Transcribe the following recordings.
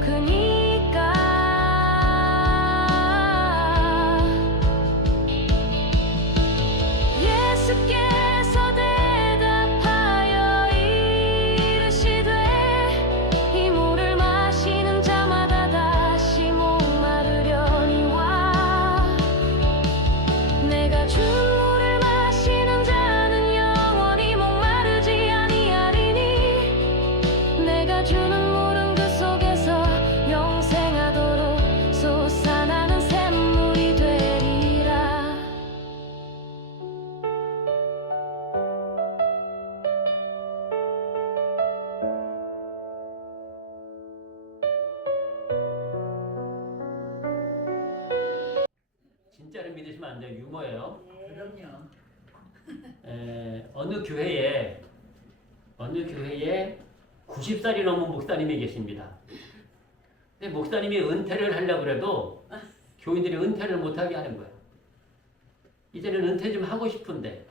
그니까 예수께서 대답하여 이르시되 이 물을 마시는 자마다 다시 목마르려니와 내가 준 물을 마시는 자는 영원히 목마르지 아니하리니 내가 주는 물은 그 속에서 영생하도록 솟아나는 샘물이 되리라. 진짜를 믿으시면 안 돼요. 유머예요. 그럼요. 어느 교회에 90살이 넘은 목사님이 계십니다. 근데 목사님이 은퇴를 하려고 그래도 교인들이 은퇴를 못하게 하는 거예요. 이제는 은퇴 좀 하고 싶은데.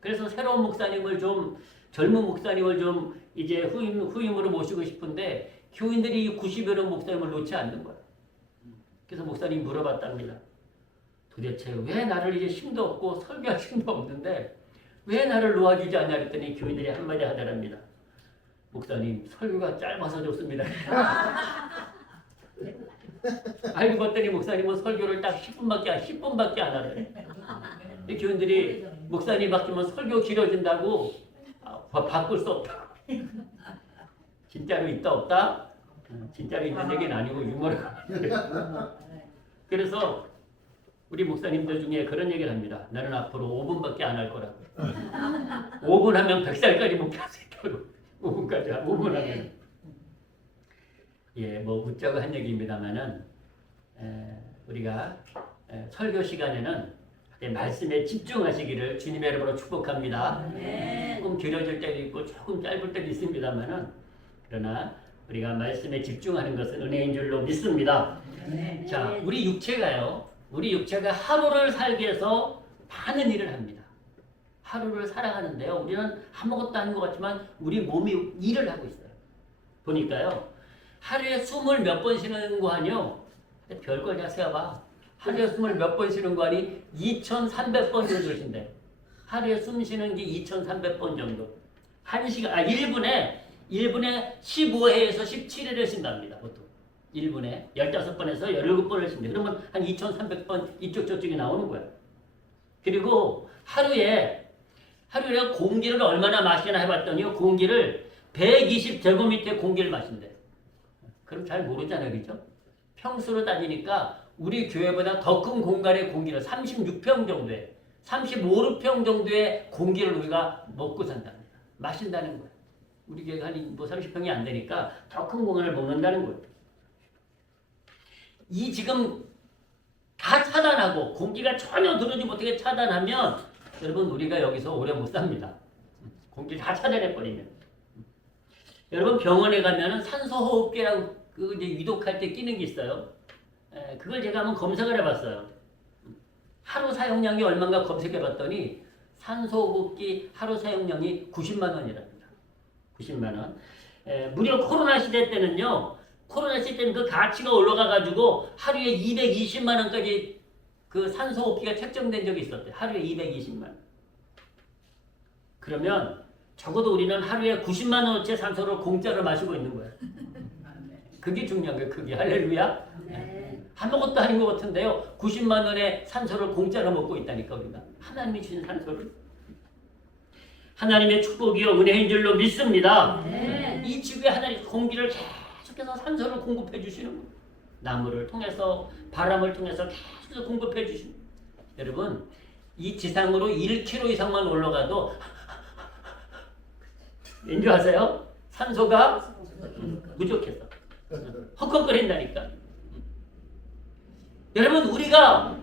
그래서 새로운 목사님을 좀, 젊은 목사님을 좀 이제 후임으로 모시고 싶은데 교인들이 이 90여년 목사님을 놓지 않는 거예요. 그래서 목사님이 물어봤답니다. 도대체 왜 나를 이제 힘도 없고 설교할 힘도 없는데 왜 나를 놓아주지 않냐 그랬더니 교인들이 한마디 하더랍니다. 목사님 설교가 짧아서 좋습니다. 알고 봤더니 목사님은 설교를 딱 10분밖에 안 하더래. 이 교인들이 목사님 바뀌면 설교 길어진다고 바꿀 수 없다. 진짜로 있다 없다? 진짜로 있는 얘기는 아니고 유머로. 그래서 우리 목사님들 중에 그런 얘기를 합니다. 나는 앞으로 5분밖에 안 할 거라고. 5분 하면 100살까지 목회하세요. 5분까지 5분 하면. 예, 뭐 웃자고 한 얘기입니다만은 우리가 설교 시간에는 말씀에 집중하시기를 주님의 이름으로 축복합니다. 조금 길어질 때도 있고 조금 짧을 때도 있습니다만은 그러나 우리가 말씀에 집중하는 것은 은혜인 줄로 믿습니다. 자, 우리 육체가 하루를 살기 위해서 많은 일을 합니다. 하루를 살아가는데요. 우리는 아무것도 아닌 것 같지만 우리 몸이 일을 하고 있어요. 보니까요. 하루에 숨을 몇 번 쉬는 거 아니요? 별걸 다 세어봐. 하루에 숨을 몇 번 쉬는 거 아니? 2,300번 정도 쉰대. 하루에 숨 쉬는 게 2,300번 정도. 1분에 15회에서 17회를 쉰답니다. 보통. 1분에 15번에서 17번을 쉰대. 그러면 한 2,300번 이쪽 저쪽이 나오는 거야. 그리고 하루에 공기를 얼마나 마시나 해봤더니 공기를 120제곱미터의 공기를 마신대. 그럼 잘 모르잖아요. 그죠? 평수로 따지니까 우리 교회보다 더 큰 공간의 공기를 36평 정도의 35평 정도의 공기를 우리가 먹고 산답니다. 마신다는 거예요. 우리 교회가 한 30평이 안 되니까 더 큰 공간을 먹는다는 거예요. 이 지금 다 차단하고 공기가 전혀 들어오지 못하게 차단하면 여러분 우리가 여기서 오래 못 삽니다. 공기 다 차단해버리면. 여러분 병원에 가면은 산소호흡기라고 이제 위독할 때 끼는 게 있어요. 그걸 제가 한번 검색을 해봤어요. 하루 사용량이 얼마인가 검색해봤더니 산소호흡기 하루 사용량이 90만 원이랍니다. 90만 원. 무려 코로나 시대 때는요. 코로나 시대 때는 그 가치가 올라가가지고 하루에 220만 원까지 그 산소호흡기가 책정된 적이 있었대요. 하루에 220만 원. 그러면 적어도 우리는 하루에 90만 원어치 산소를 공짜로 마시고 있는 거예요. 그게 중요한 거예요. 그게 할렐루야. 아무것도 아닌 것 같은데요. 90만 원의 산소를 공짜로 먹고 있다니까 우리가. 하나님이 주신 산소를. 하나님의 축복이요 은혜인 줄로 믿습니다. 이 지구에 하나님 공기를 계속해서 산소를 공급해 주시는 거예요. 나무를 통해서 바람을 통해서 계속 공급해 주시는 거예요. 여러분 이 지상으로 1km 이상만 올라가도 왠지 아세요? 산소가 부족해서 헉헉거린다니까. 여러분 우리가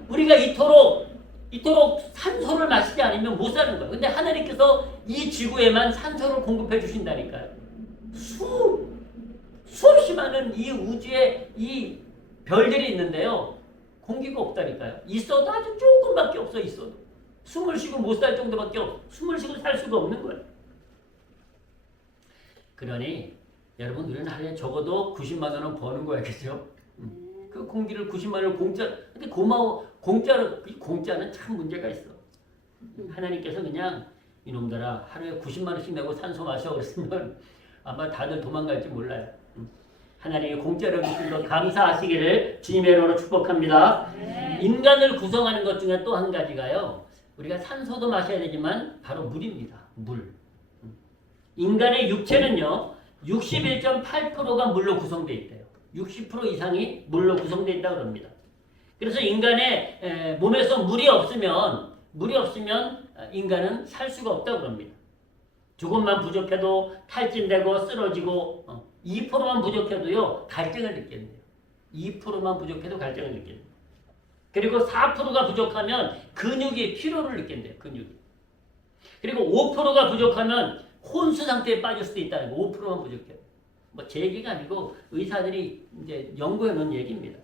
이토록 산소를 마시지 않으면 못 사는 거예요. 근데 하나님께서 이 지구에만 산소를 공급해 주신다니까요. 수없이 많은 이 우주에 이 별들이 있는데요. 공기가 없다니까요. 있어도 아주 조금밖에 없어. 있어도 숨을 쉬고 못 살 정도밖에 없어. 숨을 쉬고 살 수가 없는 거예요. 그러니 여러분 우리는 하루에 적어도 90만 원은 버는 거야, 그죠? 그 공기를 90만 원을 공짜. 근데 고마워. 공짜는 참 문제가 있어. 하나님께서 그냥 이놈들아 하루에 90만 원씩 내고 산소 마셔 그랬으면 아마 다들 도망갈지 몰라요. 하나님의 공짜로 주신 것 감사하시기를 주님의 이름으로 축복합니다. 인간을 구성하는 것 중에 또 한 가지가요. 우리가 산소도 마셔야 되지만 바로 물입니다. 물. 인간의 육체는요. 61.8%가 물로 구성되어 있대요. 60% 이상이 물로 구성되어 있다고 합니다. 그래서 인간의 몸에서 물이 없으면 인간은 살 수가 없다고 합니다. 조금만 부족해도 탈진되고 쓰러지고 2%만 부족해도요 갈증을 느낀대요. 2%만 부족해도 갈증을 느낀대요. 그리고 4%가 부족하면 근육이 피로를 느낀대요. 근육이. 그리고 5%가 부족하면 혼수 상태에 빠질 수도 있다는 거. 5%만 부족해요. 뭐 제 얘기가 아니고 의사들이 이제 연구해 놓은 얘기입니다.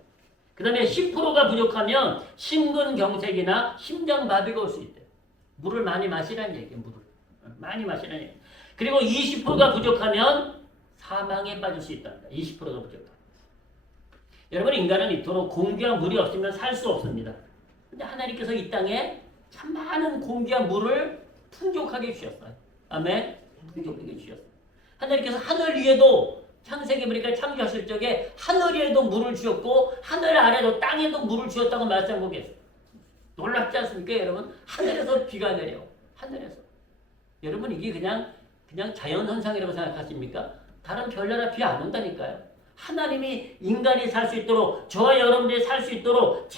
그 다음에 10%가 부족하면 심근경색이나 심장마비가 올 수 있대요. 물을 많이 마시라는 얘기예요. 물을 많이 마시라는 얘기. 그리고 20%가 부족하면 사망에 빠질 수 있답니다. 20%가 부족하면. 여러분 인간은 이토록 공기와 물이 없으면 살 수 없습니다. 근데 하나님께서 이 땅에 참 많은 공기와 물을 풍족하게 주셨어요. 아멘. 풍족하게 주셨어요. 하나님께서 하늘 위에도 창세기 보니까 창조하실 적에 하늘 위에도 물을 주셨고 하늘 아래도 땅에도 물을 주셨다고 말씀하고 계세요. 놀랍지 않습니까, 여러분? 하늘에서 비가 내려. 하늘에서. 여러분 이게 그냥 자연 현상이라고 생각하십니까? 다른 별나라 비 안 온다니까요. 하나님이 인간이 살 수 있도록 저와 여러분들이 살 수 있도록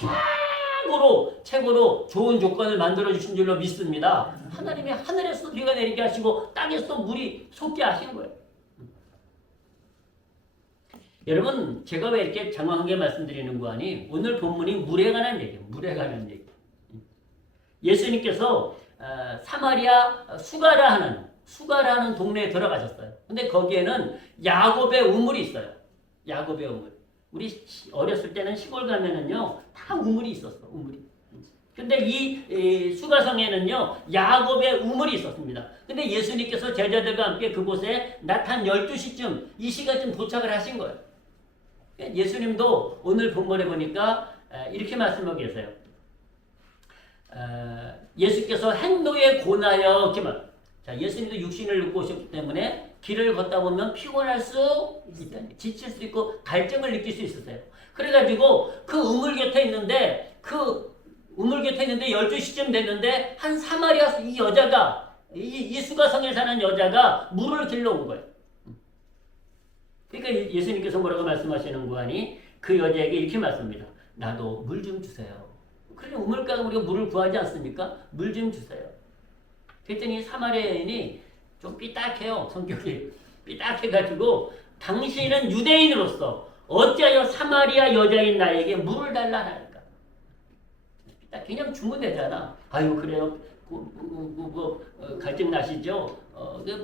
최고로 좋은 조건을 만들어 주신 줄로 믿습니다. 하나님이 하늘에서 비가 내리게 하시고 땅에서 물이 솟게 하신 거예요. 여러분 제가 왜 이렇게 장황하게 말씀드리는 거 아니? 오늘 본문이 물에 관한 얘기예요. 물에 관한 얘기. 예수님께서 사마리아 수가라는 동네에 들어가셨어요. 근데 거기에는 야곱의 우물이 있어요. 야곱의 우물. 우리 어렸을 때는 시골 가면은요 다 우물이 있었어. 우물이. 근데 이 수가성에는요 야곱의 우물이 있었습니다. 근데 예수님께서 제자들과 함께 그곳에 낮 한 12시쯤 이 시간쯤 도착을 하신 거예요. 예수님도 오늘 본문에 보니까 이렇게 말씀하고 계세요. 예수께서 행로에 고나여 이렇게 말. 자, 예수님도 육신을 입고 오셨기 때문에 길을 걷다 보면 피곤할 수 있다. 지칠 수 있고 갈증을 느낄 수 있었어요. 그래가지고 그 우물 곁에 있는데 12시쯤 됐는데 한 사마리아 이 여자가 이 수가성에 사는 여자가 물을 길러 온 거예요. 그러니까 예수님께서 뭐라고 말씀하시는 거 아니? 그 여자에게 이렇게 말씀합니다. 나도 물 좀 주세요. 그러니 우물가가 우리가 물을 구하지 않습니까? 물 좀 주세요. 그랬더니 사마리아인이 좀 삐딱해요. 성격이 삐딱해가지고 당신은 유대인으로서 어찌하여 사마리아 여자인 나에게 물을 달라 하니까. 그냥 주면 되잖아. 아유 그래요. 갈증 나시죠?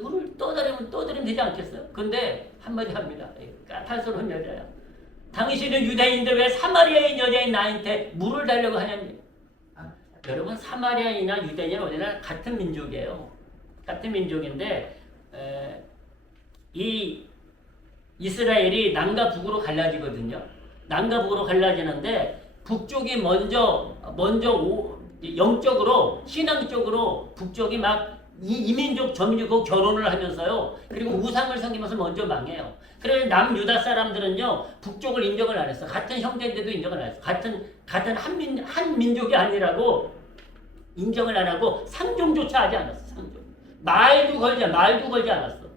물을 떠드리면 되지 않겠어요? 근데 한마디 합니다. 까탈스러운 여자야. 당신은 유대인인데 왜 사마리아인 여자인 나한테 물을 달라고 하냐니? 여러분 사마리아인이나 유대인이나 어디나 같은 민족이에요. 같은 민족인데 이 이스라엘이 남과 북으로 갈라지거든요. 남과 북으로 갈라지는데 북쪽이 먼저 영적으로 신앙적으로 북쪽이 막 이민족 저민족하고 결혼을 하면서요. 그리고 우상을 섬기면서 먼저 망해요. 그래서 남유다 사람들은요 북쪽을 인정을 안 했어. 같은 형제인데도 인정을 안 했어. 같은 한 민족이 아니라고 인정을 안 하고 상종조차 하지 않았어. 상종. 말도 걸지 않았어.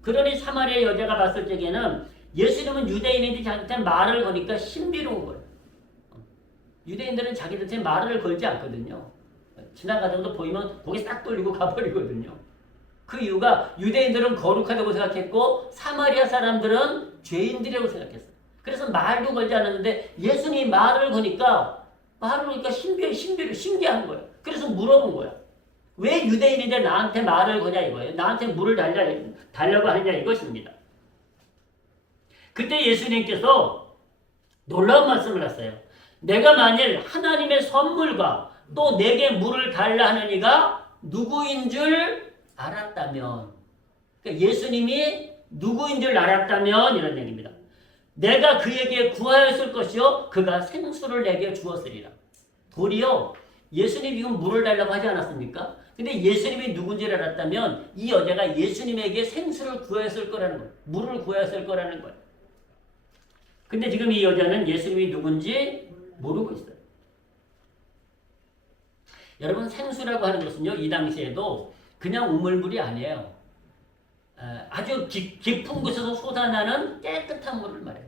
그러니 사마리아 여자가 봤을 적에는 예수님은 유대인인데 자기한테 말을 거니까 신비로운 거예요. 유대인들은 자기들한테 말을 걸지 않거든요. 지나가다가도 보이면 고개 싹 돌리고 가버리거든요. 그 이유가 유대인들은 거룩하다고 생각했고 사마리아 사람들은 죄인들이라고 생각했어요. 그래서 말도 걸지 않았는데 예수님이 말을 거니까 신기한 거예요. 그래서 물어본 거예요. 왜 유대인인데 나한테 말을 거냐 이거예요. 나한테 물을 달라고 하느냐 이것입니다. 그때 예수님께서 놀라운 말씀을 하셨어요. 내가 만일 하나님의 선물과 또 내게 물을 달라 하는 이가 누구인 줄 알았다면, 그러니까 예수님이 누구인 줄 알았다면 이런 얘기입니다. 내가 그에게 구하였을 것이요 그가 생수를 내게 주었으리라. 도리어 예수님이 지금 물을 달라고 하지 않았습니까? 근데 예수님이 누군지를 알았다면 이 여자가 예수님에게 생수를 구하였을 거라는 거예요. 물을 구하였을 거라는 거예요. 근데 지금 이 여자는 예수님이 누군지 모르고 있어요. 여러분 생수라고 하는 것은요 이 당시에도 그냥 우물물이 아니에요. 아주 깊은 곳에서 솟아나는 깨끗한 물을 말해요.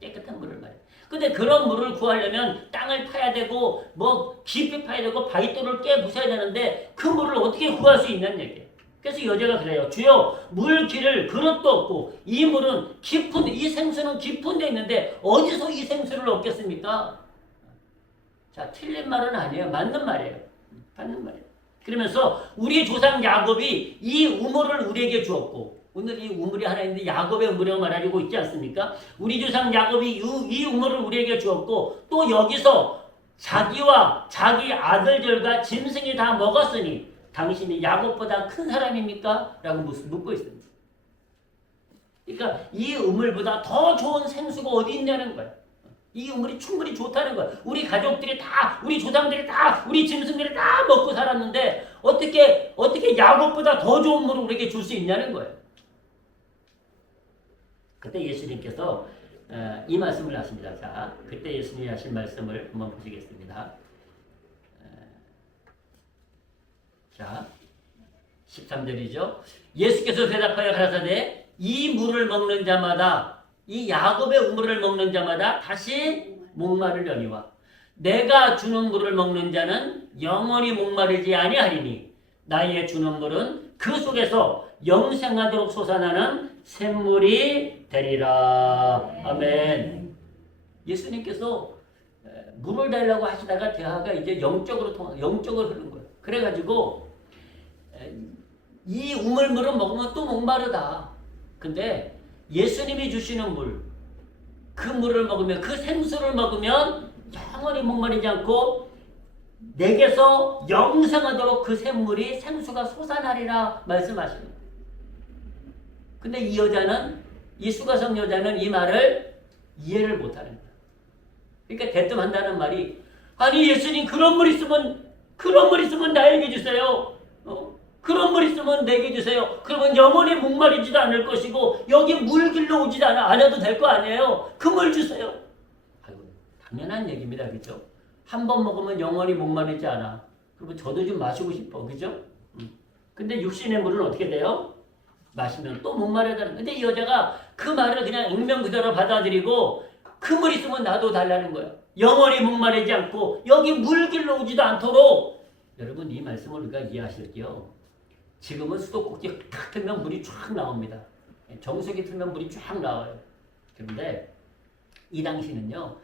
깨끗한 물을 말해요. 근데 그런 물을 구하려면 땅을 파야 되고 뭐 깊이 파야 되고 바위돌을 깨부숴야 되는데 그 물을 어떻게 구할 수 있냐는 얘기예요. 그래서 여자가 그래요. 주여 물 길을 그릇도 없고 이 물은 깊은 이 생수는 깊은 데 있는데 어디서 이 생수를 얻겠습니까? 자 틀린 말은 아니에요. 맞는 말이에요. 맞는 말이에요. 그러면서 우리 조상 야곱이 이 우물을 우리에게 주었고 오늘 이 우물이 하나 있는데 야곱의 우물이라고 말하고 있지 않습니까? 우리 조상 야곱이 이 우물을 우리에게 주었고 또 여기서 자기와 자기 아들들과 짐승이 다 먹었으니 당신이 야곱보다 큰 사람입니까? 라고 묻고 있습니다. 그러니까 이 우물보다 더 좋은 생수가 어디 있냐는 거예요. 이 우물이 충분히 좋다는 거예요. 우리 가족들이 다, 우리 조상들이 다, 우리 짐승들이 다 먹고 살았는데 어떻게 야곱보다 더 좋은 물을 우리에게 줄 수 있냐는 거예요. 그때 예수님께서 이 말씀을 하십니다. 자, 그때 예수님이 하신 말씀을 한번 보시겠습니다. 자, 13절이죠. 예수께서 대답하여 가라사대 이 물을 먹는 자마다 이 야곱의 우물을 먹는 자마다 다시 목마르려니와 내가 주는 물을 먹는 자는 영원히 목마르지 아니하리니 나의 주는 물은 그 속에서 영생하도록 솟아나는 샘물이 되리라. 아멘. 예수님께서 물을 달라고 하시다가 대화가 이제 영적으로 흐른 거예요. 그래가지고 이 우물물을 먹으면 또 목마르다. 근데 예수님이 주시는 물, 그 물을 먹으면 그 생수를 먹으면 영원히 목마르지 않고 내게서 영생하도록 그 샘물이 생수가 솟아나리라 말씀하시는 거예요. 근데 이 여자는 이 수가성 여자는 이 말을 이해를 못하는 거예요. 그러니까 대뜸한다는 말이 아니 예수님 그런 물 있으면 나에게 주세요. 그런 물 있으면 내게 주세요. 그러면 영원히 목마르지도 않을 것이고 여기 물 길러 오지도 않아도 될 거 아니에요. 그 물 주세요. 아이고, 당연한 얘기입니다. 그죠? 한 번 먹으면 영원히 목마르지 않아. 그러면 저도 좀 마시고 싶어. 그죠? 근데 육신의 물은 어떻게 돼요? 마시면 또 목마르다는. 근데 이 여자가 그 말을 그냥 액면 그대로 받아들이고 그 물 있으면 나도 달라는 거예요. 영원히 목마르지 않고 여기 물 길러 오지도 않도록. 여러분 이 말씀을 우리가 이해하실게요. 지금은 수도꼭지 탁 틀면 물이 쫙 나옵니다. 정수기 틀면 물이 쫙 나와요. 그런데 이 당시는요.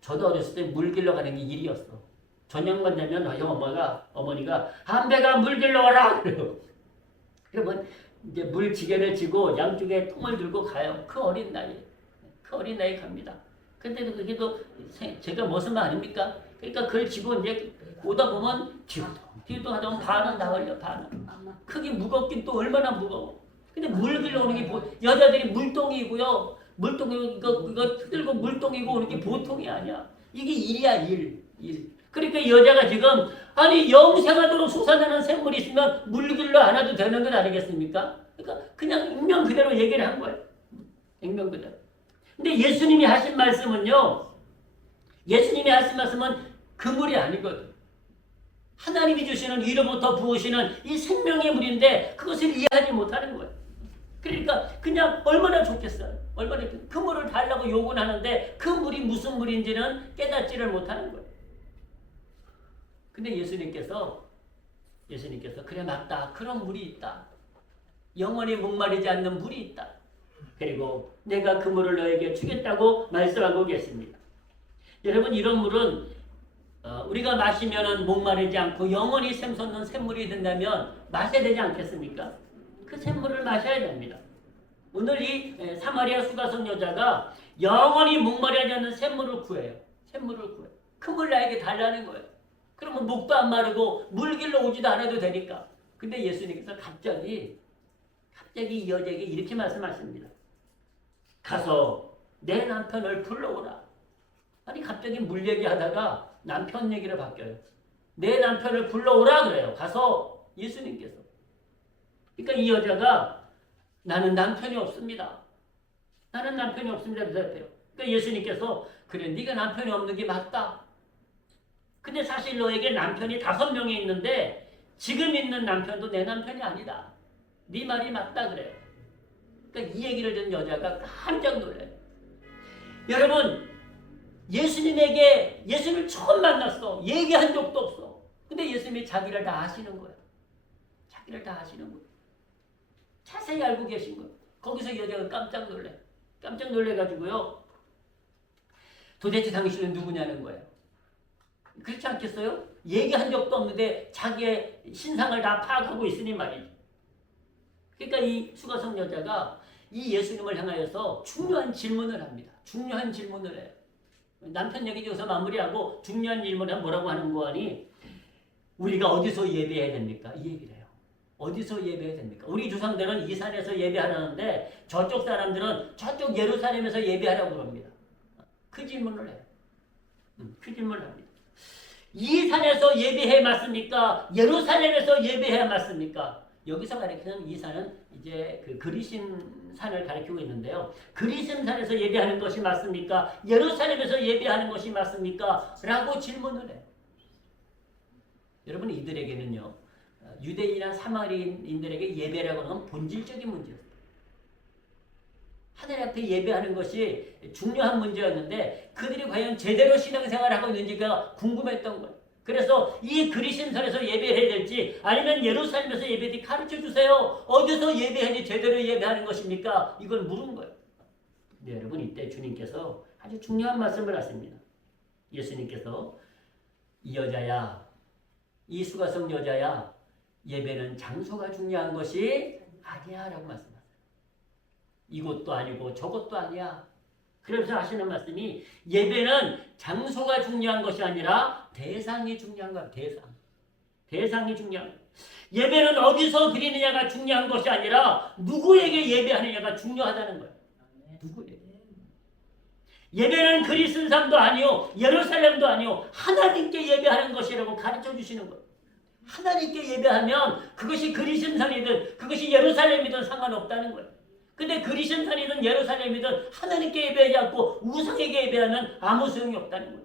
저도 어렸을 때 물 길러 가는 게 일이었어. 저녁만 되면 어머니가 한배가 물 길러 와라 그래요. 그러면 이제 물 지게를 지고 양쪽에 통을 들고 가요. 그 어린 나이에 갑니다. 근데도 그게 또 제가 무슨 말 아닙니까? 그러니까 그걸 지고 이제 오다 보면 뒤도 하다 보면 반은 다 걸려. 반은. 크기 무겁긴 또 얼마나 무거워. 근데 물 길러 오는 게 여자들이 물동이고요. 물동이 이거 들고 물동이고 오는 게 보통이 아니야. 이게 일이야 일. 그러니까 여자가 지금 아니 영생하도록 솟아나는 샘물이 있으면 물 길러 안 와도 되는 건 아니겠습니까? 그러니까 그냥 액면 그대로 얘기를 한 거예요. 액면 그대로. 근데 예수님이 하신 말씀은요. 그 물이 아니거든. 하나님이 주시는 위로부터 부으시는 이 생명의 물인데 그것을 이해하지 못하는 거예요. 그러니까 그냥 얼마나 좋겠어요. 얼마나 그 물을 달라고 요구는 하는데 그 물이 무슨 물인지는 깨닫지를 못하는 거예요. 근데 예수님께서 그래 맞다. 그런 물이 있다. 영원히 목마르지 않는 물이 있다. 그리고 내가 그 물을 너에게 주겠다고 말씀하고 계십니다. 여러분 이런 물은 우리가 마시면 목마르지 않고 영원히 샘솟는 샘물이 된다면 마셔야 되지 않겠습니까? 그 샘물을 마셔야 됩니다. 오늘 이 사마리아 수가성 여자가 영원히 목마르지 않는 샘물을 구해요. 그 물 나에게 달라는 거예요. 그러면 목도 안 마르고 물 길러 오지도 않아도 되니까. 근데 예수님께서 갑자기 갑자기 이 여자에게 이렇게 말씀하십니다. 가서 내 남편을 불러오라. 아니 갑자기 물 얘기하다가 남편 얘기를 바뀌어요. 내 남편을 불러오라 그래요. 가서 예수님께서. 그러니까 이 여자가 나는 남편이 없습니다. 나는 남편이 없습니다. 대답해요. 그러니까 예수님께서 그래 네가 남편이 없는 게 맞다. 근데 사실 너에게 남편이 5명이 있는데 지금 있는 남편도 내 남편이 아니다. 네 말이 맞다 그래요. 그러니까 이 얘기를 듣는 여자가 깜짝 놀라요. 여러분 예수님에게 예수님을 처음 만났어. 얘기한 적도 없어. 근데 예수님이 자기를 다 아시는 거야. 자기를 다 아시는 거야. 자세히 알고 계신 거야. 거기서 여자가 깜짝 놀래. 깜짝 놀래가지고요. 도대체 당신은 누구냐는 거예요. 그렇지 않겠어요? 얘기한 적도 없는데 자기의 신상을 다 파악하고 있으니 말이죠. 그러니까 이 수가성 여자가 이 예수님을 향하여서 중요한 질문을 합니다. 중요한 질문을 해요. 남편 얘기 여기서 마무리하고 중요한 질문을 뭐라고 하는 거 아니? 우리가 어디서 예배해야 됩니까? 이 얘기를 해요. 어디서 예배해야 됩니까? 우리 조상들은 이 산에서 예배하라는데 저쪽 사람들은 저쪽 예루살렘에서 예배하라고 그럽니다. 그 질문을 해요. 그 질문을 합니다. 이 산에서 예배해 맞습니까? 예루살렘에서 예배해야 맞습니까? 여기서 가리키는 이 산은 이제 그 그리심 산을 가리키고 있는데요. 그리심 산에서 예배하는 것이 맞습니까? 예루살렘에서 예배하는 것이 맞습니까? 라고 질문을 해요. 여러분 이들에게는요. 유대인이나 사마리인들에게 예배라고 하는 건 본질적인 문제였어요. 하나님 앞에 예배하는 것이 중요한 문제였는데 그들이 과연 제대로 신앙생활을 하고 있는지가 궁금했던 거예요. 그래서 이 그리심산에서 예배해야 될지 아니면 예루살렘에서 예배할지 가르쳐주세요. 어디서 예배해야지 제대로 예배하는 것입니까? 이걸 물은 거예요. 네, 여러분 이때 주님께서 아주 중요한 말씀을 하십니다. 예수님께서 이 여자야, 이 수가성 여자야, 예배는 장소가 중요한 것이 아니야 라고 말씀하세요. 이것도 아니고 저것도 아니야. 그래서 하시는 말씀이 예배는 장소가 중요한 것이 아니라 대상이 중요한 거야. 대상이 중요한 거야. 예배는 어디서 드리느냐가 중요한 것이 아니라 누구에게 예배하느냐가 중요하다는 거야. 누구에게. 예배는 그리스도도 아니요 예루살렘도 아니요 하나님께 예배하는 것이라고 가르쳐 주시는 거예요. 하나님께 예배하면 그것이 그리심산이든 그것이 예루살렘이든 상관없다는 거예요. 근데 그리심산이든 예루살렘이든 하나님께 예배하지 않고 우상에게 예배하면 아무 소용이 없다는 거예요.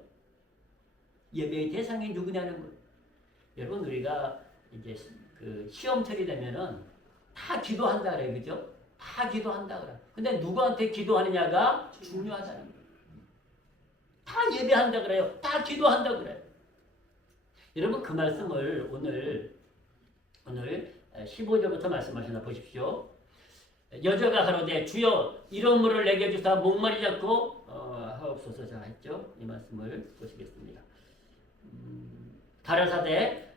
예배의 대상이 누구냐는 거예요. 여러분 우리가 이제 그 시험철이 되면은 다 기도한다 그래요. 그죠? 다 기도한다 그래요. 근데 누구한테 기도하느냐가 중요하다는 거예요. 다 예배한다 그래요. 다 기도한다 그래요. 여러분 그 말씀을 오늘 15절부터 말씀하시나 보십시오. 여자가 가로되 주여 이런 물을 내게 주사 목마리 잡고 하옵소서. 자 했죠. 이 말씀을 보시겠습니다. 가라사대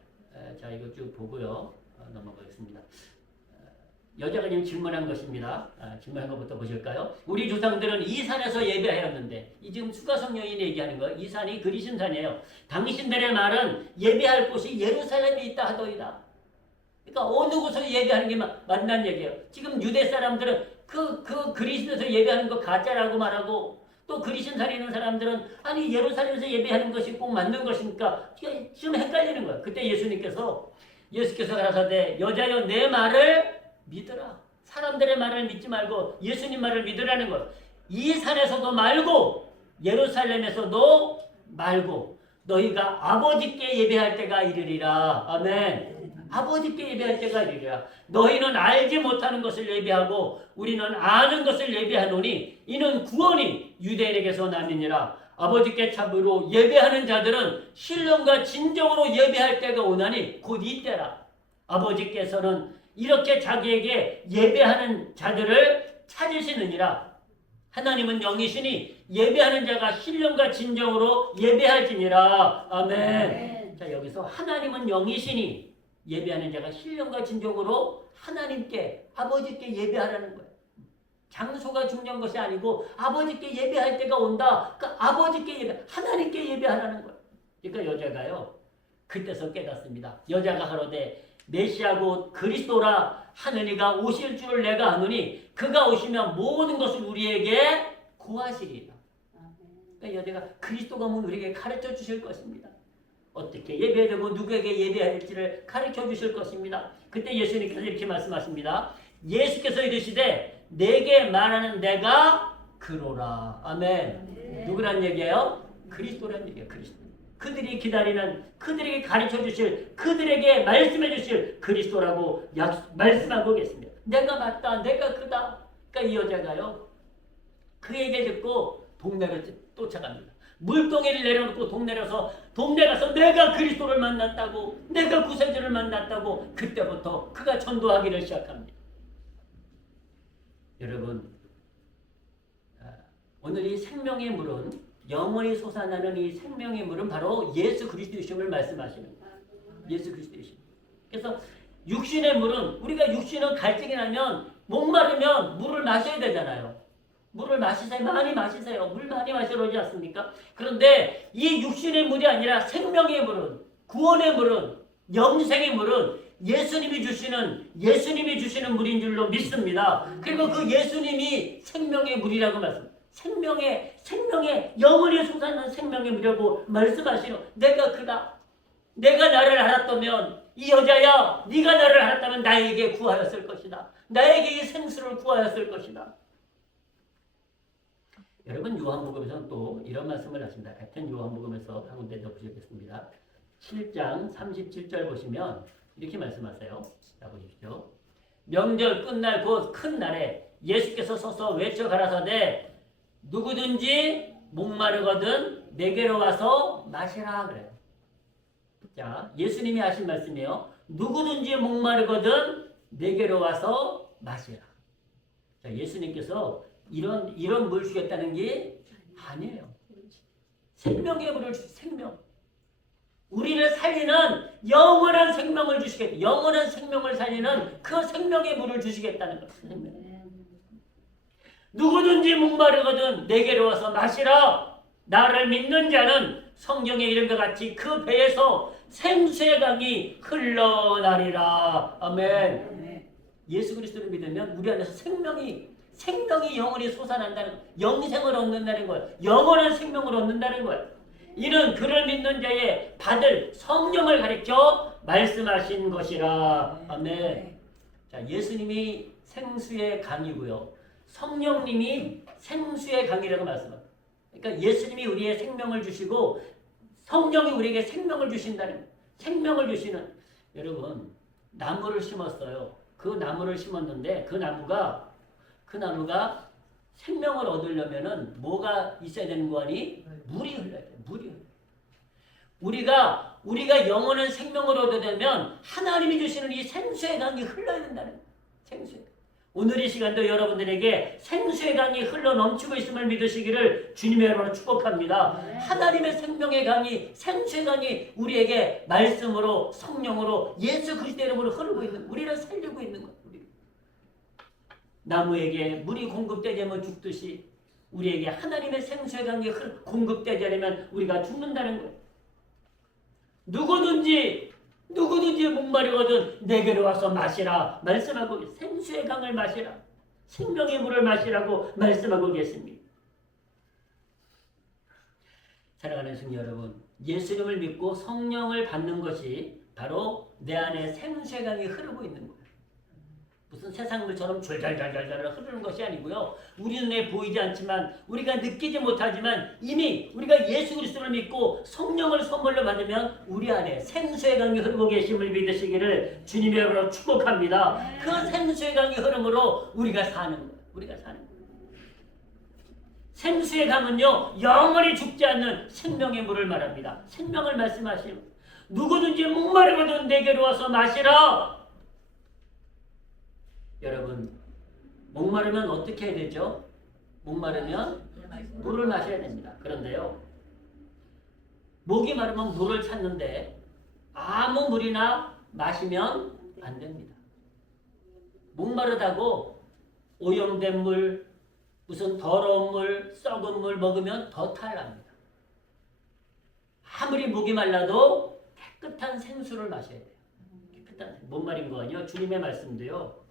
자 이거 쭉 보고요. 넘어가겠습니다. 여자가 지금 질문한 것입니다. 질문한 것부터 보실까요? 우리 조상들은 이 산에서 예배하였는데 이 지금 수가성 여인이 얘기하는 거 이 산이 그리심산이에요. 당신들의 말은 예배할 곳이 예루살렘에 있다 하더이다. 그러니까 어느 곳에서 예배하는 게 맞는 얘기예요. 지금 유대 사람들은 그 그리심에서 예배하는 거 가짜라고 말하고 또 그리심산에 있는 사람들은 아니 예루살렘에서 예배하는 것이 꼭 맞는 것입니까? 지금 헷갈리는 거예요. 그때 예수께서 가라사대 여자여 내 말을 믿으라. 사람들의 말을 믿지 말고 예수님 말을 믿으라는 것. 이 산에서도 말고 예루살렘에서도 말고 너희가 아버지께 예배할 때가 이르리라. 아멘. 아버지께 예배할 때가 이르리라. 너희는 알지 못하는 것을 예배하고 우리는 아는 것을 예배하노니 이는 구원이 유대인에게서 나느니라. 아버지께 참으로 예배하는 자들은 신령과 진정으로 예배할 때가 오나니 곧 이때라. 아버지께서는 이렇게 자기에게 예배하는 자들을 찾으시느니라. 하나님은 영이시니 예배하는 자가 신령과 진정으로 예배할지니라. 아멘. 자 여기서 하나님은 영이시니 예배하는 자가 신령과 진정으로 하나님께 아버지께 예배하라는 거예요. 장소가 중요한 것이 아니고 아버지께 예배할 때가 온다. 그러니까 아버지께 예배, 하나님께 예배하라는 거예요. 그러니까 여자가요 그때서 깨닫습니다. 여자가 가로되 메시아 곧 그리스도라 하늘 이가 오실 줄을 내가 아노니 그가 오시면 모든 것을 우리에게 구하시리라. 그러니까 여기가 그리스도가 오면 우리에게 가르쳐 주실 것입니다. 어떻게 예배해야 되고 누구에게 예배해야 할지를 가르쳐 주실 것입니다. 그때 예수님께서 이렇게 말씀하십니다. 예수께서 이르시되 내게 말하는 내가 그로라. 아멘. 누구란 얘기예요? 그리스도란 얘기예요. 그리스도. 그들이 기다리는, 그들에게 가르쳐 주실, 그들에게 말씀해 주실 그리스도라고 말씀하고 계십니다. 내가 맞다, 내가 그다. 그러니까 이 여자가요, 그 얘기를 듣고 동네로 쫓아갑니다. 물동이를 내려놓고 동네 가서 내가 그리스도를 만났다고, 내가 구세주를 만났다고, 그때부터 그가 전도하기를 시작합니다. 여러분, 오늘 이 생명의 물은, 영원히 솟아나는 이 생명의 물은 바로 예수 그리스도이심을 말씀하시는 거예요. 예수 그리스도이심. 그래서 육신의 물은, 우리가 육신은 갈증이 나면 목마르면 물을 마셔야 되잖아요. 물을 마시세요. 많이 마시세요. 물 많이 마시러 오지 않습니까? 그런데 이 육신의 물이 아니라 생명의 물은, 구원의 물은, 영생의 물은 예수님이 주시는 물인 줄로 믿습니다. 그리고 그 예수님이 생명의 물이라고 말씀합니다. 생명의 영원히 솟아나는 생명의 물이라고 말씀하시는, 내가 그다. 내가 나를 알았다면, 이 여자야, 네가 나를 알았다면 나에게 구하였을 것이다. 나에게 이 생수를 구하였을 것이다. 여러분, 요한복음에서는 또 이런 말씀을 하십니다. 같은 요한복음에서 한 군데 더 보시겠습니다. 7장 37절 보시면 이렇게 말씀하세요. 자, 보십시오. 명절 끝날 곧 큰 날에 예수께서 서서 외쳐 가라사대 누구든지 목마르거든 내게로 와서 마시라 그래요. 자, 예수님이 하신 말씀이에요. 누구든지 목마르거든 내게로 와서 마시라. 자, 예수님께서 이런 물 주겠다는 게 아니에요. 생명의 물을 생명. 우리를 살리는 영원한 생명을 주시겠다. 영원한 생명을 살리는 그 생명의 물을 주시겠다는 거예요. 누구든지 목마르거든 내게로 와서 마시라. 나를 믿는 자는 성경에 이른 것 같이 그 배에서 생수의 강이 흘러나리라. 아멘. 예수 그리스도를 믿으면 우리 안에서 생명이 영원히 솟아난다는 거예요. 영생을 얻는다는 거예요. 영원한 생명을 얻는다는 거예요. 이는 그를 믿는 자의 받을 성령을 가리켜 말씀하신 것이라. 아멘. 자, 예수님이 생수의 강이고요. 성령님이 생수의 강이라고 말씀합니다. 그러니까 예수님이 우리의 생명을 주시고 성령이 우리에게 생명을 주신다는 거예요. 생명을 주시는. 여러분, 나무를 심었어요. 그 나무를 심었는데 그 나무가 생명을 얻으려면은 뭐가 있어야 되는 거 아니? 물이 흘러야 돼. 물이. 우리가 영원한 생명을 얻으려면 하나님이 주시는 이 생수의 강이 흘러야 된다는 거예요. 생수의 강. 오늘 이 시간도 여러분들에게 생수의 강이 흘러 넘치고 있음을 믿으시기를 주님의 이름으로 축복합니다. 하나님의 생명의 강이, 생수의 강이 우리에게 말씀으로, 성령으로, 예수 그리스도의 이름으로 흐르고 있는, 우리를 살리고 있는 것. 나무에게 물이 공급되지 않으면 죽듯이 우리에게 하나님의 생수의 강이 공급되지 않으면 우리가 죽는다는 거예요. 누구든지 목마르거든 내게로 와서 마시라 말씀하고, 생수의 강을 마시라, 생명의 물을 마시라고 말씀하고 계십니다. 사랑하는 성도 여러분, 예수님을 믿고 성령을 받는 것이 바로 내 안에 생수의 강이 흐르고 있는 거예요. 무슨 세상 물처럼 졸졸졸졸 흐르는 것이 아니고요. 우리 눈에 보이지 않지만, 우리가 느끼지 못하지만 이미 우리가 예수 그리스도를 믿고 성령을 선물로 받으면 우리 안에 생수의 강이 흐르고 계심을 믿으시기를 주님의 이름으로 축복합니다. 그 생수의 강이 흐름으로 우리가 사는 거예요. 생수의 강은요, 영원히 죽지 않는 생명의 물을 말합니다. 생명을 말씀하시는, 누구든지 목마르거든 내게로 와서 마시라. 여러분, 목마르면 어떻게 해야 되죠? 목마르면 물을 마셔야 됩니다. 그런데요, 목이 마르면 물을 찾는데 아무 물이나 마시면 안 됩니다. 목마르다고 오염된 물, 무슨 더러운 물, 썩은 물 먹으면 더 탈납니다. 아무리 목이 말라도 깨끗한 생수를 마셔야 돼요. 깨끗한, 못 마린 거 아니에요? 주님의 말씀도요.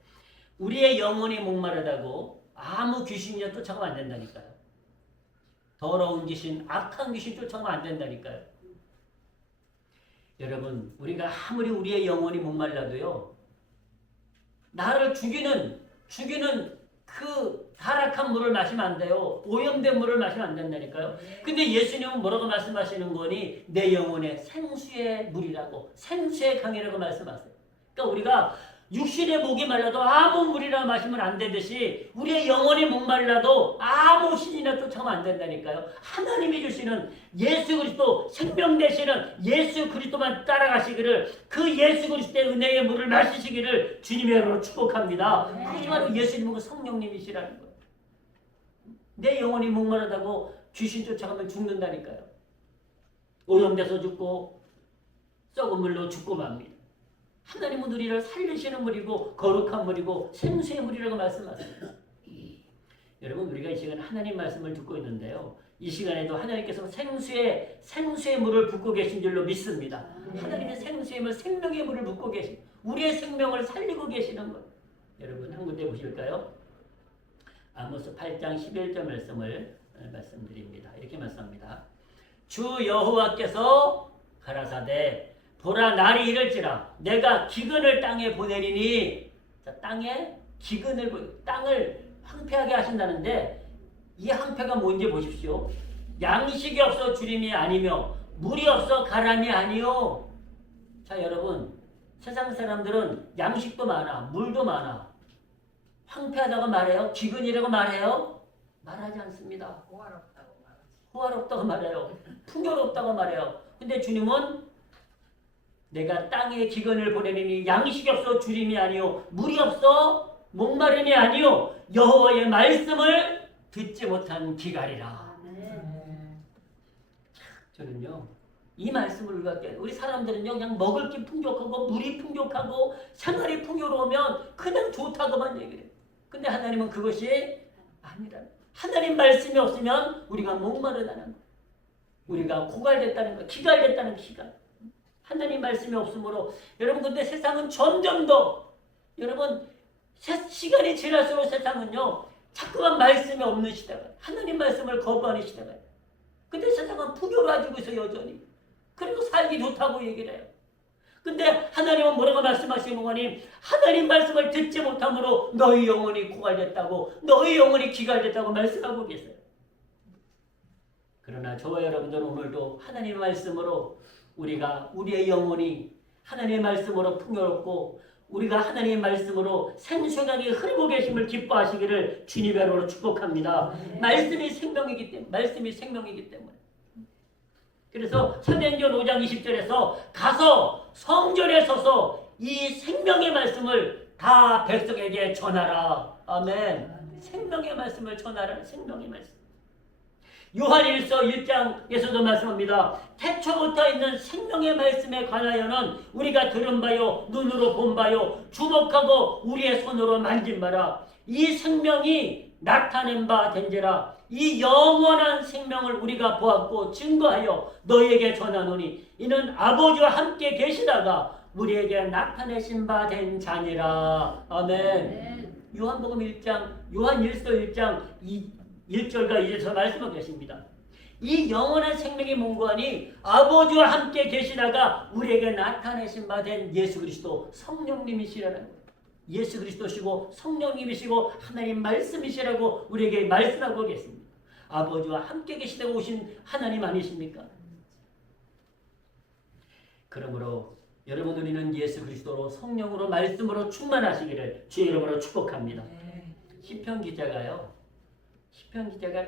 우리의 영혼이 목마르다고 아무 귀신이나 쫓아가면 안 된다니까요. 더러운 귀신, 악한 귀신 쫓아가면 안 된다니까요. 여러분, 우리가 아무리 우리의 영혼이 목말라도요, 나를 죽이는 그 타락한 물을 마시면 안 돼요. 오염된 물을 마시면 안 된다니까요. 근데 예수님은 뭐라고 말씀하시는 거니? 내 영혼의 생수의 물이라고, 생수의 강이라고 말씀하세요. 그러니까 우리가 육신의 목이 말라도 아무 물이나 마시면 안 되듯이 우리의 영혼이 목말라도 아무 신이나 쫓아가면 안 된다니까요. 하나님이 주시는 예수 그리스도, 생명 되시는 예수 그리스도만 따라가시기를, 그 예수 그리스도의 은혜의 물을 마시시기를 주님의 이름으로 축복합니다. 그것이 바로 예수님은 그 성령님이시라는 거예요. 내 영혼이 목마르다고 귀신 쫓아가면 죽는다니까요. 오염돼서 죽고 썩은 물로 죽고 맙니다. 하나님은 우리를 살리시는 물이고 거룩한 물이고 생수의 물이라고 말씀하십니다. 여러분, 우리가 이 시간 하나님 말씀을 듣고 있는데요, 이 시간에도 하나님께서 생수의 물을 붓고 계신 줄로 믿습니다. 하나님의 생수의 물, 생명의 물을 붓고 계신, 우리의 생명을 살리고 계시는 것. 여러분, 한 군데 보실까요? 아모스 8장 11절 말씀을 말씀드립니다. 이렇게 말씀합니다. 주 여호와께서 가라사대 보라, 날이 이를지라 내가 기근을 땅에 보내리니. 자, 땅에 기근을, 땅을 황폐하게 하신다는데, 이 황폐가 뭔지 보십시오. 양식이 없어 주림이 아니며 물이 없어 가람이 아니요. 자, 여러분, 세상 사람들은 양식도 많아, 물도 많아. 황폐하다고 말해요? 기근이라고 말해요? 말하지 않습니다. 호화롭다고 말해요. 풍요롭다고 말해요. 근데 주님은 내가 땅에 기근을 보내리니 양식이 없어 주림이 아니요 물이 없어 목마름이 아니요 여호와의 말씀을 듣지 못한 기갈이라. 저는요, 이 말씀을 우리 사람들은요, 그냥 먹을 게 풍족하고 물이 풍족하고 생활이 풍요로우면 그냥 좋다고만 얘기를 해요. 근데 하나님은 그것이 아니라, 하나님 말씀이 없으면 우리가 목마르다는 거예요. 우리가 고갈됐다는 거예요. 기갈됐다는 기갈. 하나님 말씀이 없으므로, 여러분, 근데 세상은 점점 더, 여러분, 시간이 지날수록 세상은요, 자꾸만 말씀이 없는 시대가, 하나님 말씀을 거부하는 시대가. 근데 세상은 풍요로워지고 있어, 여전히. 그리고 살기 좋다고 얘기를 해요. 근데 하나님은 뭐라고 말씀하시는 거니? 하나님 말씀을 듣지 못함으로 너희 영혼이 고갈됐다고, 너희 영혼이 기갈됐다고 말씀하고 계세요. 그러나 저와 여러분들은 오늘도 하나님 말씀으로 우리가, 우리의 영혼이 하나님의 말씀으로 풍요롭고 우리가 하나님의 말씀으로 생수강이 흐르고 계심을 기뻐하시기를 주님의 이름으로 축복합니다. 말씀이 생명이기 때문에. 그래서 사도행전 5장 20절에서 가서 성전에 서서 이 생명의 말씀을 다 백성에게 전하라. 아멘. 생명의 말씀을 전하라. 생명의 말씀. 요한일서 1장에서도 말씀합니다. 태초부터 있는 생명의 말씀에 관하여는 우리가 들은 바요, 눈으로 본 바요, 주목하고 우리의 손으로 만진 바라. 이 생명이 나타낸 바 된지라. 이 영원한 생명을 우리가 보았고 증거하여 너희에게 전하노니 이는 아버지와 함께 계시다가 우리에게 나타내신 바 된 자니라. 아멘. 요한복음 1장, 요한일서 1장 1절과 2절에서 말씀하고 계십니다. 이 영원한 생명이 뭔고하니 아버지와 함께 계시다가 우리에게 나타내신 바 된 예수 그리스도 성령님이시라는 거예요. 예수 그리스도시고 성령님이시고 하나님 말씀이시라고 우리에게 말씀하고 계십니다. 아버지와 함께 계시다고 오신 하나님 아니십니까? 그러므로 여러분, 우리는 예수 그리스도로 성령으로 말씀으로 충만하시기를 주의 이름으로 축복합니다. 시편 기자가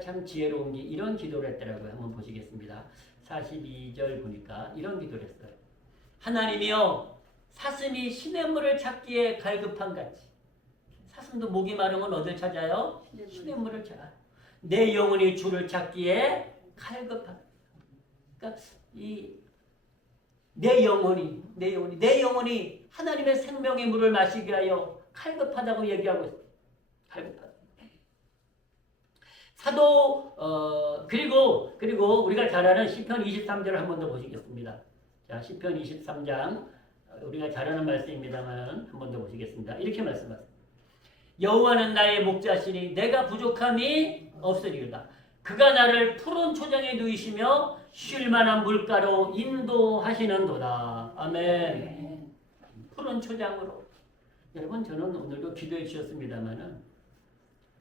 참 지혜로운 게 이런 기도를 했더라고요. 한번 보시겠습니다. 42절 보니까 이런 기도를 했어요. 하나님이여, 사슴이 시냇물을 찾기에 갈급한 같이. 사슴도 목이 마르면 어딜 찾아요? 시냇물을 찾아. 내 영혼이 주를 찾기에 갈급한. 그러니까 내 영혼이 하나님의 생명의 물을 마시기 위하여 갈급하다고 얘기하고 있어요. 갈급하다. 그리고 우리가 잘 아는 시편 23절을 한 번 더 보시겠습니다. 자, 시편 23장 우리가 잘 아는 말씀입니다만 한 번 더 보시겠습니다. 이렇게 말씀하세요. 여호와는 나의 목자시니 내가 부족함이 없으리로다. 그가 나를 푸른 초장에 누이시며 쉴 만한 물가로 인도하시는도다. 아멘. 푸른 초장으로. 여러분, 저는 오늘도 기도해 주셨습니다만은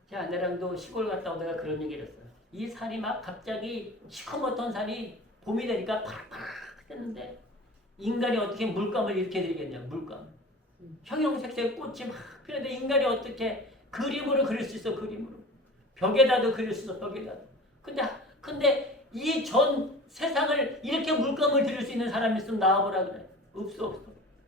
제 아내랑도 시골 갔다 오다가 그런 얘기를 했어요. 이 산이 막 갑자기 시커멓던 산이 봄이 되니까 팍팍 했는데 인간이 어떻게 물감을 이렇게 드리겠냐. 물감. 형형색색 꽃이 막 피는데 인간이 어떻게 그림으로 그릴 수 있어. 그림으로. 벽에다도 그릴 수 있어. 벽에다도. 근데 이 전 세상을 이렇게 물감을 드릴 수 있는 사람이 있으면 나와보라 그래. 없어.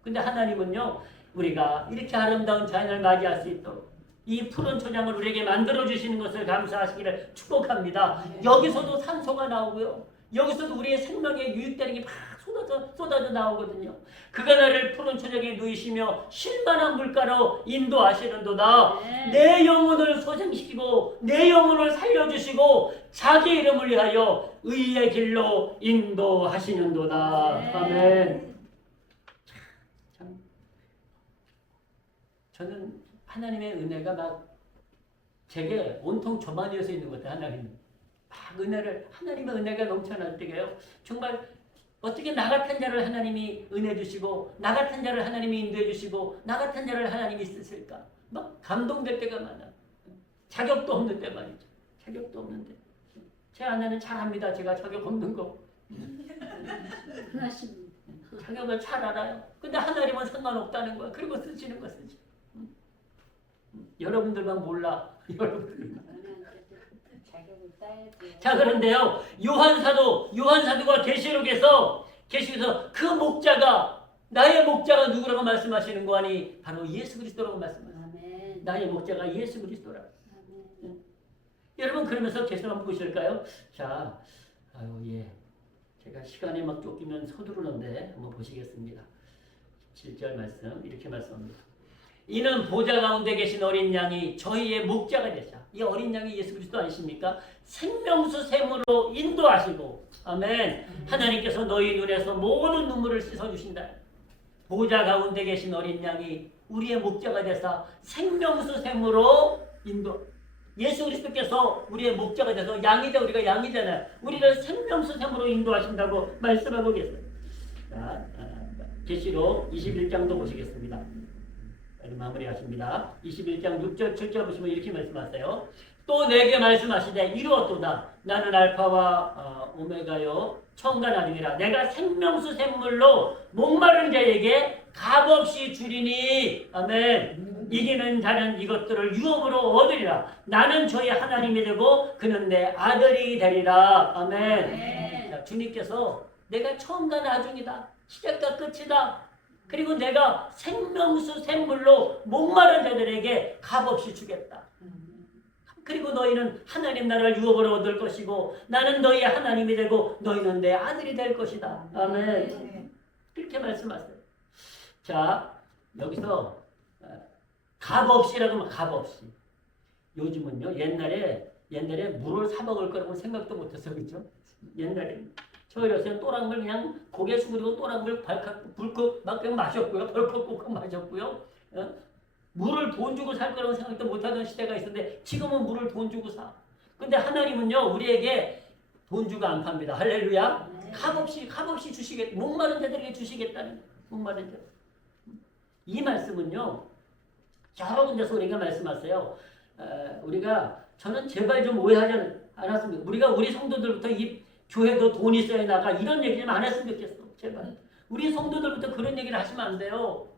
근데 하나님은요, 우리가 이렇게 아름다운 자연을 맞이할 수 있도록 이 푸른 초장을 우리에게 만들어주시는 것을 감사하시기를 축복합니다. 여기서도 산소가 나오고요. 여기서도 우리의 생명의 유익되는 게 막 쏟아져 나오거든요. 그가 나를 푸른 초장에 누이시며 쉴만한 물가로 인도하시는도다. 내 영혼을 소생시키고 내 영혼을 살려주시고 자기 이름을 위하여 의의 길로 인도하시는도다. 아멘. 참, 저는 하나님의 은혜가 막 제게 온통 저만 위에서 있는 것 같아요. 하나님의 은혜가 넘쳐날 때가요. 정말 어떻게 나 같은 자를 하나님이 은혜 주시고 나 같은 자를 하나님이 인도해 주시고 나 같은 자를 하나님이 쓰실까? 막 감동될 때가 많아. 자격도 없는 때 말이죠. 자격도 없는데. 제 아내는 잘합니다. 제가 자격 없는 거. 자격을 잘 알아요. 근데 하나님은 상관없다는 거야. 그리고 쓰시는 거 쓰지. 여러분들만 몰라. 여러분들만. 자, 그런데요, 요한사도가 계시록에서 그 목자가 나의 목자가 누구라고 말씀하시는 거 아니? 바로 예수 그리스도라고 말씀하세요. 나의 목자가 예수 그리스도라. 여러분, 그러면서 계속 한번 보실까요? 자, 제가 시간에 막 쫓기면 서두르는데 한번 보시겠습니다. 7절 말씀 이렇게 말씀합니다. 이는 보좌 가운데 계신 어린 양이 저희의 목자가 되사. 이 어린 양이 예수 그리스도 아니십니까? 생명수 샘으로 인도하시고, 아멘. 하나님께서 너희 눈에서 모든 눈물을 씻어주신다. 보좌 가운데 계신 어린 양이 우리의 목자가 되사 생명수 샘으로 인도. 예수 그리스도께서 우리의 목자가 돼서 우리가 양이잖아요. 우리를 생명수 샘으로 인도하신다고 말씀하고 계세요. 자, 계시록 21장도 보시겠습니다. 마무리하십니다. 21장 6절 7절 보시면 이렇게 말씀하세요. 또 내게 말씀하시되 이루었도다. 나는 알파와 오메가요 처음과 나중이라. 내가 생명수 샘물로 목마른 자에게 값없이 주리니. 아멘. 이기는 자는 이것들을 유업으로 얻으리라. 나는 저희 하나님이 되고 그는 내 아들이 되리라. 아멘. 자, 주님께서 내가 처음과 나중이다. 시작과 끝이다. 그리고 내가 생명수 샘물로 목마른 자들에게 값없이 주겠다. 그리고 너희는 하나님 나라를 유업으로 얻을 것이고 나는 너희의 하나님이 되고 너희는 내 아들이 될 것이다. 아멘. 그렇게 말씀하세요. 자, 여기서 값없이라고 하면 값없이. 요즘은요, 옛날에 물을 사 먹을 거라고 생각도 못했어요. 그렇죠? 옛날에. 저 요새 또랑물 그냥 고개 숙이고 또랑물 불컥 막 그냥 마셨고요. 벌컥 마셨고요. 물을 돈 주고 살 거라고 생각도 못하던 시대가 있었는데 지금은 물을 돈 주고 사. 근데 하나님은요, 우리에게 돈 주고 안 팝니다. 할렐루야. 값없이 주시겠다. 목마른 자들에게 주시겠다는. 목마른 자. 이 말씀은요, 여러 군데서 우리가 말씀하세요. 저는 제발 좀 오해하지 않았습니다. 우리 성도들부터 이 교회도 돈 있어야 나가 이런 얘기 좀 안 했으면 좋겠어. 제발. 우리 성도들부터 그런 얘기를 하시면 안 돼요.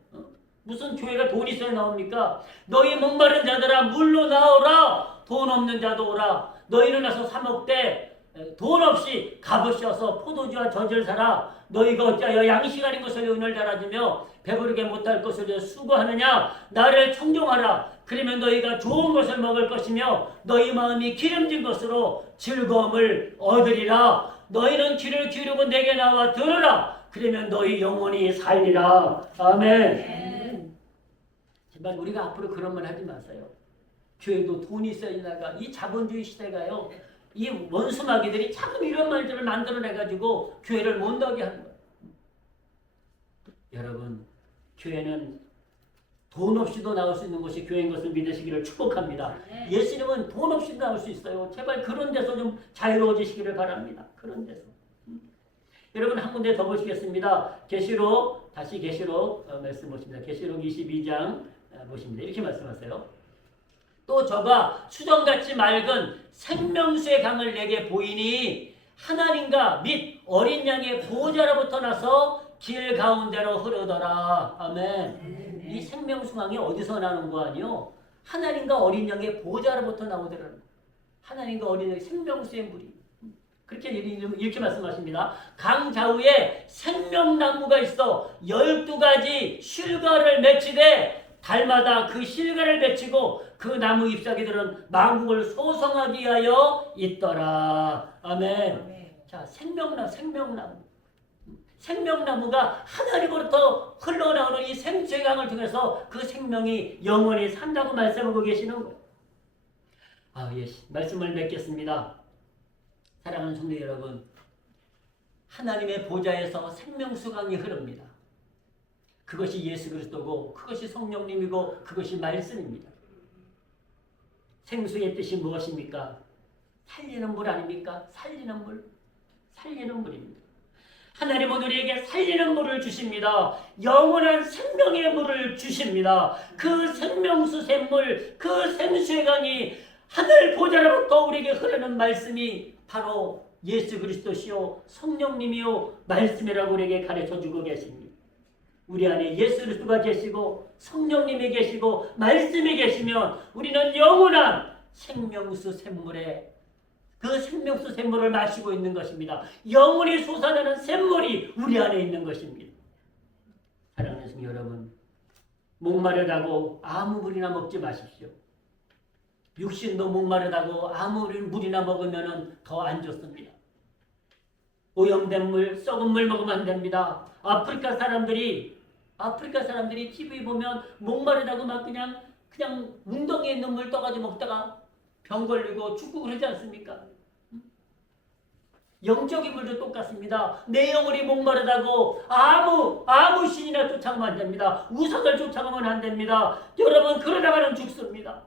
무슨 교회가 돈 있어야 나옵니까? 너희 목마른 자들아 물로 나오라. 돈 없는 자도 오라. 너희는 와서 사 먹되 돈 없이 값없이 와서 포도주와 젖을 사라. 너희가 어찌하여 양식 아닌 것을 은을 달아주며 배부르게 못할 것을 수고하느냐. 나를 청종하라. 그러면 너희가 좋은 것을 먹을 것이며 너희 마음이 기름진 것으로 즐거움을 얻으리라. 너희는 귀를 기울이고 내게 나와 들으라. 그러면 너희 영혼이 살리라. 아멘. 제발 우리가 앞으로 그런 말 하지 마세요. 교회도 돈이 있어야 나가. 이 자본주의 시대가요, 이 원수마귀들이 자꾸 이런 말들을 만들어내가지고 교회를 못 나게 하는 거예요. 여러분, 교회는 돈 없이도 나올 수 있는 곳이 교회인 것을 믿으시기를 축복합니다. 예수님은 돈 없이도 나올 수 있어요. 제발 그런 데서 좀 자유로워지시기를 바랍니다. 그런 데서. 여러분 한 군데 더 보시겠습니다. 계시록 말씀 보십니다. 계시록 22장 보십니다. 이렇게 말씀하세요. 또 저가 수정같이 맑은 생명수의 강을 내게 보이니 하나님과 및 어린 양의 보호자로부터 나서 길 가운데로 흐르더라. 아멘. 이 생명수 강이 어디서 나는 거 아니요? 하나님과 어린 양의 보호자로부터 나오더라는. 하나님과 어린 양의 생명수의 물이. 그렇게 이렇게 말씀하십니다. 강 좌우에 생명나무가 있어 12가지 실과를 맺히되 달마다 그 실과를 맺히고 그 나무 잎사귀들은 만국을 소성하게 하여 있더라. 아멘. 자, 생명나무. 생명나무가 하나님으로부터 흘러나오는 이 생수의 강을 통해서 그 생명이 영원히 산다고 말씀하고 계시는 거예요. 말씀을 맺겠습니다. 사랑하는 성도 여러분, 하나님의 보좌에서 생명수 강이 흐릅니다. 그것이 예수 그리스도고 그것이 성령님이고 그것이 말씀입니다. 생수의 뜻이 무엇입니까? 살리는 물 아닙니까? 살리는 물입니다. 하나님은 우리에게 살리는 물을 주십니다. 영원한 생명의 물을 주십니다. 그 생명수 샘물, 그 생수의 강이 하늘 보좌로부터 우리에게 흐르는 말씀이 바로 예수 그리스도시요 성령님이요 말씀이라고 우리에게 가르쳐주고 계십니다. 우리 안에 예수 그리스도가 계시고 성령님이 계시고 말씀이 계시면 우리는 영원한 생명수 샘물에 그 생명수 샘물을 마시고 있는 것입니다. 영원히 솟아나는 샘물이 우리 안에 있는 것입니다. 사랑하는 성도 여러분, 목마르다고 아무 물이나 먹지 마십시오. 육신도 목마르다고 아무 물이나 먹으면 더 안 좋습니다. 오염된 물, 썩은 물 먹으면 안 됩니다. 아프리카 사람들이 TV 보면 목마르다고 막 그냥 웅덩이에 있는 물 떠가지고 먹다가 병 걸리고 죽고 그러지 않습니까? 영적인 물도 똑같습니다. 내 영혼이 목마르다고 아무 신이나 쫓아가면 안 됩니다. 우상을 쫓아가면 안 됩니다. 여러분 그러다가는 죽습니다.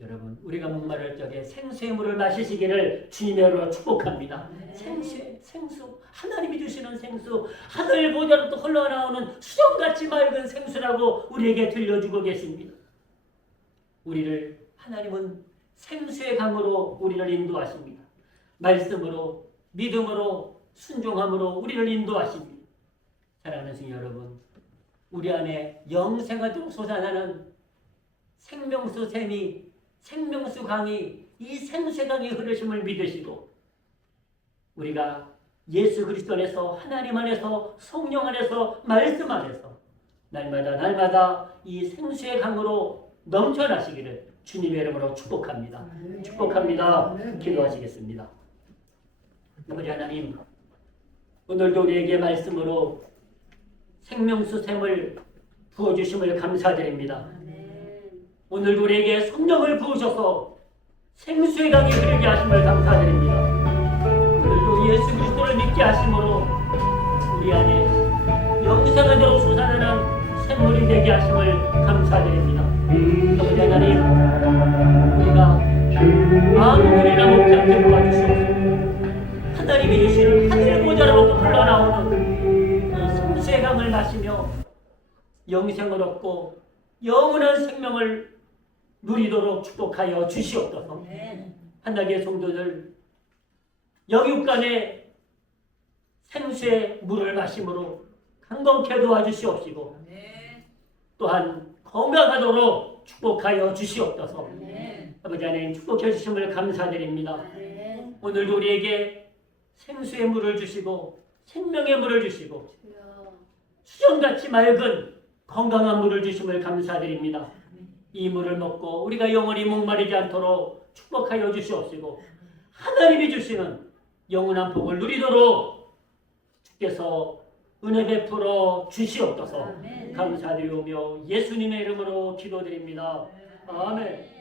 여러분 우리가 목마를 적에 생수의 물을 마시시기를 주님의 이름으로 축복합니다. 생수 하나님이 주시는 생수, 하늘 보좌로부터 흘러나오는 수정같이 맑은 생수라고 우리에게 들려주고 계십니다. 하나님은 생수의 강으로 우리를 인도하십니다. 말씀으로, 믿음으로, 순종함으로 우리를 인도하십니다. 사랑하는 성도 여러분, 우리 안에 영생하도록 솟아나는 생명수 샘이, 생명수 강이, 이 생수의 강이 흐르심을 믿으시고 우리가 예수 그리스도 안에서, 하나님 안에서, 성령 안에서, 말씀 안에서 날마다 이 생수의 강으로 넘쳐나시기를 주님의 이름으로 축복합니다. 축복합니다. 기도하시겠습니다. 아버지 하나님, 오늘도 우리에게 말씀으로 생명수 샘을 부어주심을 감사드립니다. 오늘도 우리에게 성령을 부으셔서 생수의 강이 흐르게 하심을 감사드립니다. 오늘도 예수 그리스도를 믿게 하심으로 우리 안에 영생하도록 솟아나는 샘물이 되게 하심을 감사드립니다. 아버지 하나님, 우리가 아무 물이나 먹지 않게 도와주시옵소서. 하나님이 주시는 하늘 보좌로부터 흘러나오는 이 생수의 강을 마시며 영생을 얻고 영원한 생명을 누리도록 축복하여 주시옵소서. 하나님의 성도들 영육간에 생수의 물을 마심으로 강건케 도와주시옵시고 또한 건강하도록 축복하여 주시옵소서. 아버지 하나님 축복해 주심을 감사드립니다. 오늘도 우리에게 생수의 물을 주시고 생명의 물을 주시고 수정같이 맑은 건강한 물을 주심을 감사드립니다. 이 물을 먹고 우리가 영원히 목마르지 않도록 축복하여 주시옵시고 하나님이 주시는 영원한 복을 누리도록 주께서 은혜 베풀어 주시옵소서. 감사드리오며 예수님의 이름으로 기도드립니다. 아멘.